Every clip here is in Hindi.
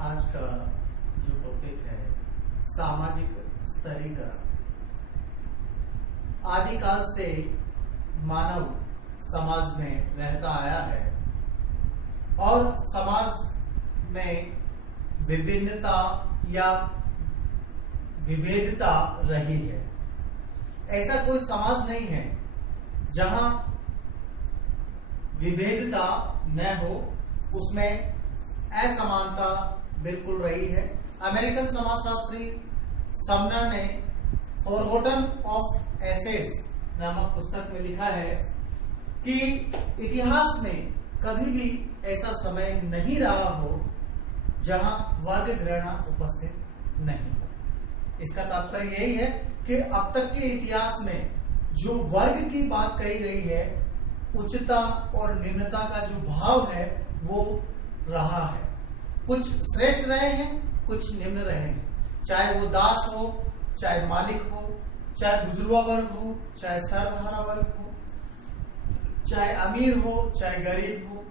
आज का जो टॉपिक है सामाजिक स्तरीकरण। आदिकाल से मानव समाज में रहता आया है और समाज में विभिन्नता या विविधता रही है। ऐसा कोई समाज नहीं है जहां विविधता न हो, उसमें असमानता बिल्कुल रही है। अमेरिकन समाजशास्त्री समनर ने फॉरगॉटन ऑफ एसेस नामक पुस्तक में लिखा है कि इतिहास में कभी भी ऐसा समय नहीं रहा हो जहां वर्ग घृणा उपस्थित नहीं हो। इसका तात्पर्य यही है कि अब तक के इतिहास में जो वर्ग की बात कही गई है, उच्चता और निम्नता का जो भाव है वो रहा है। कुछ श्रेष्ठ रहे हैं, कुछ निम्न रहे हैं। चाहे वो दास हो, चाहे मालिक हो, चाहे बुजुर्ग वर्ग हो, चाहे सर्वहारा वर्ग हो, चाहे अमीर हो, चाहे गरीब हो,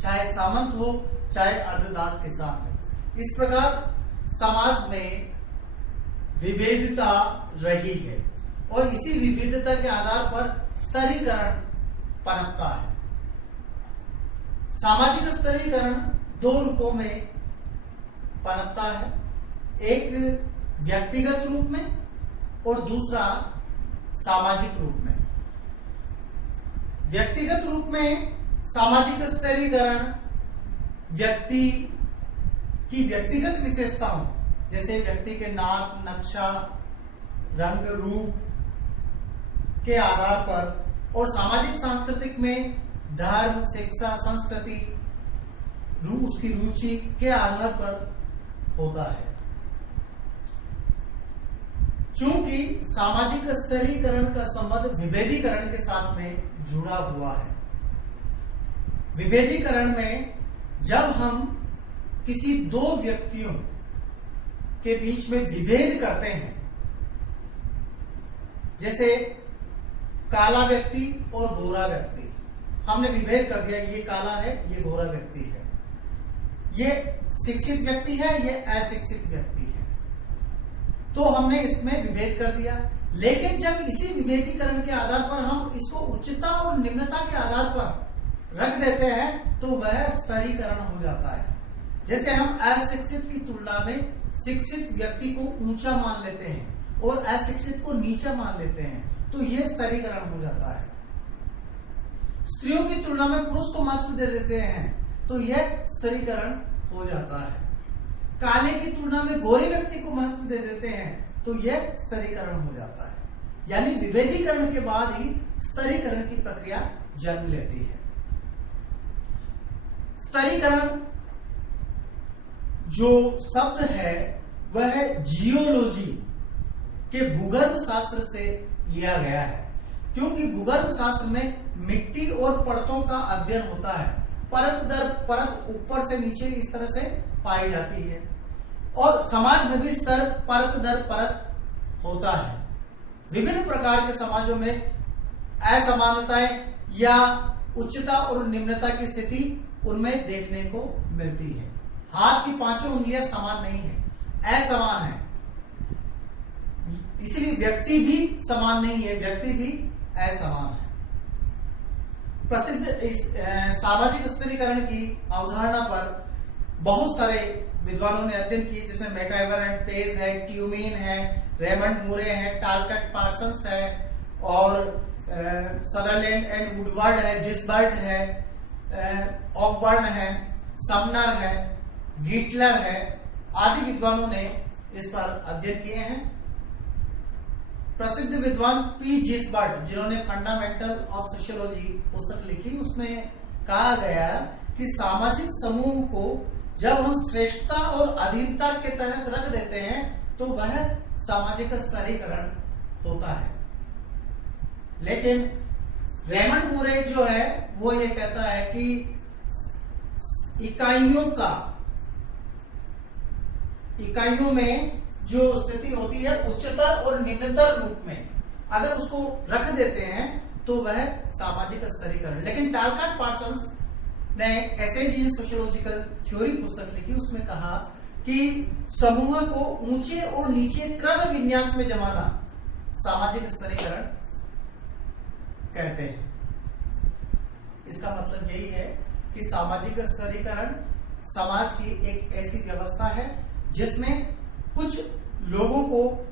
चाहे सामंत हो, चाहे अर्धदास के साथ हो। इस प्रकार समाज में विविधता रही है और इसी विविधता के आधार पर स्तरीकरण पनपता है। सामाजिक स्तरीकरण दो रूपों में पनपता है, एक व्यक्तिगत रूप में और दूसरा सामाजिक रूप में। व्यक्तिगत रूप में सामाजिक स्तरीकरण व्यक्ति की व्यक्तिगत विशेषताओं जैसे व्यक्ति के नाक, नक्शा, रंग, रूप के आधार पर और सामाजिक सांस्कृतिक में धर्म, शिक्षा, संस्कृति, उसकी रुचि के आधार पर होता है। चूंकि सामाजिक स्तरीकरण का संबंध विभेदीकरण के साथ में जुड़ा हुआ है। विभेदीकरण में जब हम किसी दो व्यक्तियों के बीच में विभेद करते हैं, जैसे काला व्यक्ति और गोरा व्यक्ति, हमने विभेद कर दिया, ये काला है, ये गोरा व्यक्ति है, ये शिक्षित व्यक्ति है, ये अशिक्षित व्यक्ति है, तो हमने इसमें विभेद कर दिया। लेकिन जब इसी विभेदीकरण के आधार पर हम इसको उच्चता और निम्नता के आधार पर रख देते हैं तो वह स्तरीकरण हो जाता है। जैसे हम अशिक्षित की तुलना में शिक्षित व्यक्ति को ऊंचा मान लेते हैं और अशिक्षित को नीचा मान लेते हैं, तो यह स्तरीकरण हो जाता है। स्त्रियों की तुलना में पुरुष को महत्व दे देते हैं तो यह स्तरीकरण हो जाता है। काले की तुलना में गोरे व्यक्ति को महत्व दे देते हैं तो यह स्तरीकरण हो जाता है। यानी विभेदीकरण के बाद ही स्तरीकरण की प्रक्रिया जन्म लेती है। स्तरीकरण जो शब्द है वह जियोलॉजी के भूगर्भ शास्त्र से लिया गया है, क्योंकि भूगर्भ शास्त्र में मिट्टी और परतों का अध्ययन होता है। परत दर परत ऊपर से नीचे इस तरह से पाई जाती है और समाज में भी स्तर परत दर परत होता है। विभिन्न प्रकार के समाजों में असमानताएं या उच्चता और निम्नता की स्थिति उनमें देखने को मिलती है। हाथ की पांचों उंगलियां समान नहीं है, असमान है। इसलिए व्यक्ति भी समान नहीं है, व्यक्ति भी असमान है। प्रसिद्ध इस सामाजिक स्तरीकरण की अवधारणा पर बहुत सारे विद्वानों ने अध्ययन किए, जिसमें मैकआइवर है, पेज है, ट्यूमेन है, रेमंड मूरे है, टालकट पार्सन्स है और सदरलैंड एंड वुडवर्ड है, जिसबर्ट है, ऑकबर्न है, समनर है, गिटलर है आदि विद्वानों ने इस पर अध्ययन किए हैं। प्रसिद्ध विद्वान पी जिसबर्ट, जिन्होंने फंडामेंटल ऑफ सोशियोलॉजी पुस्तक लिखी, उसमें कहा गया कि सामाजिक समूह को जब हम श्रेष्ठता और अधीनता के तहत रख देते हैं तो वह सामाजिक स्तरीकरण होता है। लेकिन रेमंड मूरे जो है वो ये कहता है कि इकाइयों में जो स्थिति होती है उच्चतर और निम्नतर रूप में, अगर उसको रख देते हैं तो वह सामाजिक स्तरीकरण। लेकिन टालकट पार्सन्स ने एसेज इन सोशियोलॉजिकल थ्योरी पुस्तक लिखी, उसमें कहा कि समूह को ऊंचे और नीचे क्रम विन्यास में जमाना सामाजिक स्तरीकरण कहते हैं। इसका मतलब यही है कि सामाजिक स्तरीकरण समाज की एक ऐसी व्यवस्था है जिसमें कुछ लोगों को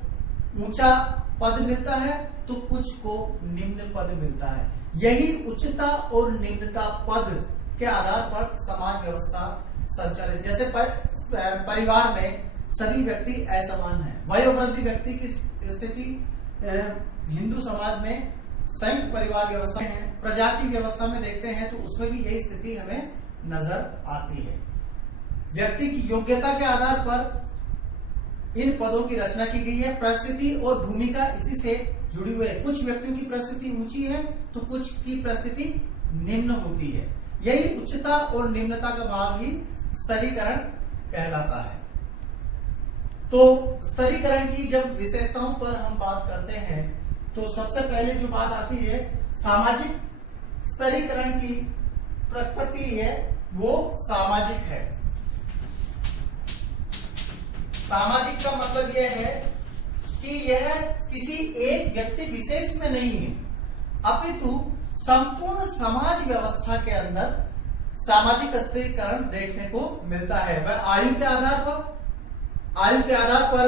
ऊंचा पद मिलता है तो कुछ को निम्न पद मिलता है। यही उच्चता और निम्नता पद के आधार पर समाज व्यवस्था संचालित। जैसे परिवार में सभी व्यक्ति असमान हैं। वयोवृद्ध व्यक्ति की स्थिति हिंदू समाज में संयुक्त परिवार व्यवस्था है। प्रजाति व्यवस्था में देखते हैं तो उसमें भी यही स्थिति हमें नजर आती है। व्यक्ति की योग्यता के आधार पर इन पदों की रचना की गई है। परिस्थिति और भूमिका इसी से जुड़ी हुई है। कुछ व्यक्तियों की परिस्थिति ऊंची है तो कुछ की परिस्थिति निम्न होती है। यही उच्चता और निम्नता का भाव ही स्तरीकरण कहलाता है। तो स्तरीकरण की जब विशेषताओं पर हम बात करते हैं तो सबसे पहले जो बात आती है सामाजिक स्तरीकरण की प्रकृति है वो सामाजिक है। सामाजिक का मतलब यह है कि यह किसी एक व्यक्ति विशेष में नहीं है अपितु संपूर्ण समाज व्यवस्था के अंदर सामाजिक स्तरीकरण देखने को मिलता है। वह आयु के आधार पर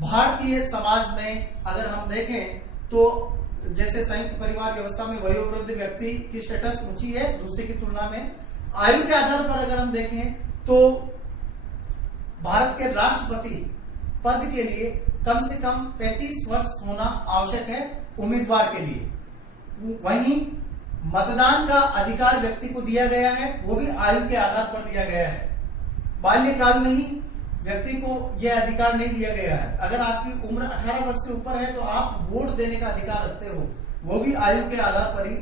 भारतीय समाज में अगर हम देखें तो जैसे संयुक्त परिवार व्यवस्था में वयोवृद्ध व्यक्ति की स्टेटस ऊंची है दूसरे की तुलना में। आयु के आधार पर अगर हम देखें तो भारत के राष्ट्रपति पद के लिए कम से कम 35 वर्ष होना आवश्यक है उम्मीदवार के लिए। वहीं मतदान का अधिकार व्यक्ति को दिया गया है, वो भी आयु के आधार पर दिया गया है। बाल्यकाल में ही व्यक्ति को यह अधिकार नहीं दिया गया है। अगर आपकी उम्र 18 वर्ष से ऊपर है तो आप वोट देने का अधिकार रखते हो, वो भी आयु के आधार पर ही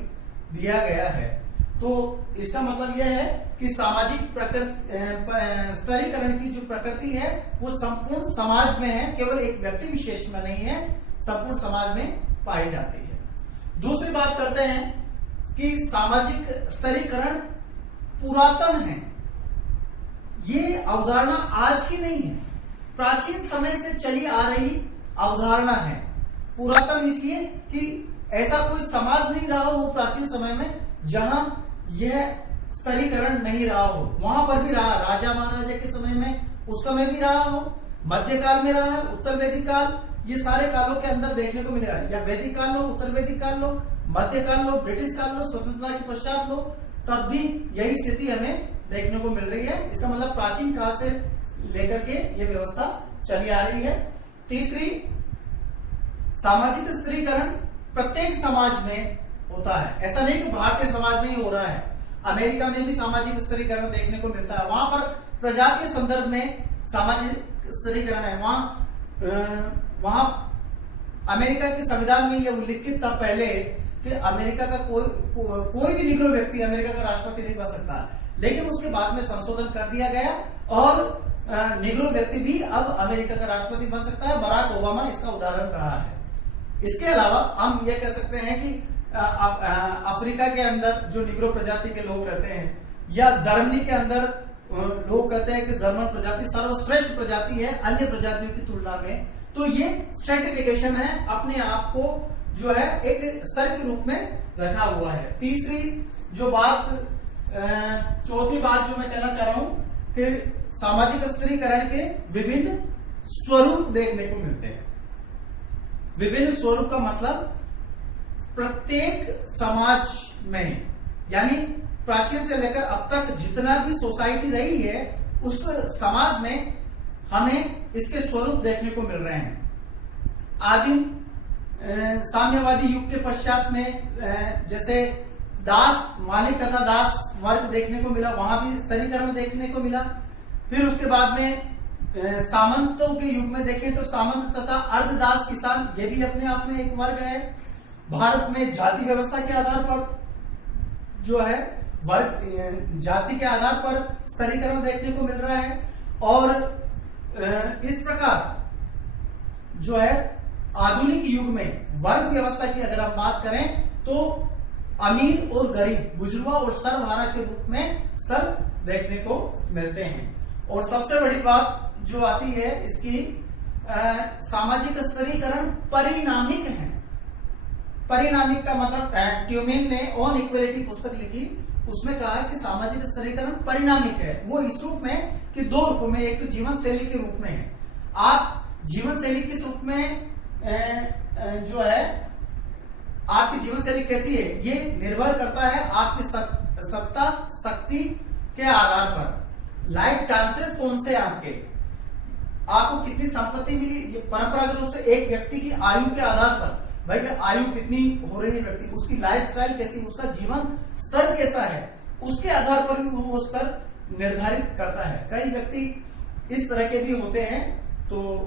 दिया गया है। तो इसका मतलब यह है कि सामाजिक स्तरीकरण की जो प्रकृति है वो संपूर्ण समाज में है, केवल एक व्यक्ति विशेष में नहीं है, संपूर्ण समाज में पाई जाती है। दूसरी बात करते हैं कि सामाजिक स्तरीकरण पुरातन है। ये अवधारणा आज की नहीं है, प्राचीन समय से चली आ रही अवधारणा है। पुरातन इसलिए कि ऐसा कोई समाज नहीं रहा हो प्राचीन समय में जहां यह स्तरीकरण नहीं रहा हो। वहां पर भी रहा, राजा महाराजा के समय में उस समय भी रहा हो, मध्यकाल में रहा है, उत्तर वैदिक काल, ये सारे कालों के अंदर देखने को मिलेगा। या वैदिक काल लो, उत्तर वैदिक काल लो, मध्यकाल लो, ब्रिटिश काल लो, स्वतंत्रता के पश्चात लो, तब भी यही स्थिति हमें देखने को मिल रही है। इसका मतलब प्राचीन काल से लेकर के ये व्यवस्था चली आ रही है। तीसरी, सामाजिक स्तरीकरण प्रत्येक समाज में होता है। ऐसा नहीं कि भारतीय समाज में ही हो रहा है, अमेरिका में भी सामाजिक स्तरीकरण देखने को मिलता है। वहां पर प्रजातीय संदर्भ में सामाजिक स्तरीकरण है। वहां अमेरिका के संविधान में यह उल्लिखित था पहले कि अमेरिका का कोई भी निग्रो व्यक्ति अमेरिका का राष्ट्रपति नहीं बन सकता, लेकिन उसके बाद में संशोधन कर दिया गया और निग्रो व्यक्ति भी अब अमेरिका का राष्ट्रपति बन सकता है। बराक ओबामा इसका उदाहरण रहा है। इसके अलावा हम यह कह सकते हैं कि अफ्रीका के अंदर जो निग्रो प्रजाति के लोग रहते हैं, या जर्मनी के अंदर लोग कहते हैं कि जर्मन प्रजाति सर्वश्रेष्ठ प्रजाति है अन्य प्रजातियों की तुलना में। तो ये स्ट्रेटिफिकेशन है, अपने आप को जो है एक स्तर के रूप में रखा हुआ है। तीसरी जो बात, चौथी बात जो मैं कहना चाह रहा हूं कि सामाजिक स्तरीकरण के विभिन्न स्वरूप देखने को मिलते हैं। विभिन्न स्वरूप का मतलब प्रत्येक समाज में, यानी प्राचीन से लेकर अब तक जितना भी सोसाइटी रही है उस समाज में हमें इसके स्वरूप देखने को मिल रहे हैं। आदिम साम्यवादी युग के पश्चात में जैसे दास, मालिक तथा दास वर्ग देखने को मिला, वहां भी स्तरीकरण देखने को मिला। फिर उसके बाद में सामंतों के युग में देखें तो सामंत तथा अर्धदास किसान, ये भी अपने आप में एक वर्ग है। भारत में जाति व्यवस्था के आधार पर जो है वर्ग, जाति के आधार पर स्तरीकरण देखने को मिल रहा है। और इस प्रकार जो है आधुनिक युग में वर्ग व्यवस्था की अगर हम बात करें तो अमीर और गरीब, बुजुर्गा और सर्वहारा के रूप में स्तर देखने को मिलते हैं। और सबसे बड़ी बात जो आती है इसकी, सामाजिक स्तरीकरण परिणामिक है। परिणामिक का मतलब, ट्यूमेन ने ऑन इक्वलिटी पुस्तक लिखी, उसमें कहा कि सामाजिक स्तरीकरण परिणामिक है। वो इस रूप में कि दो रूप में, एक तो जीवन शैली के रूप में है। आप जीवन शैली किस रूप में जो है, आपकी जीवन शैली कैसी है, ये निर्भर करता है आपकी सत्ता शक्ति के आधार पर। लाइफ चांसेस कौन से आपके, आपको कितनी संपत्ति मिली, ये परंपरागत रूप से एक व्यक्ति की आयु के आधार पर, भाई आयु कितनी हो रही है व्यक्ति, उसकी लाइफस्टाइल कैसी, उसका जीवन स्तर कैसा है, उसके आधार पर भी वो स्तर निर्धारित करता है। कई व्यक्ति इस तरह के भी होते हैं। तो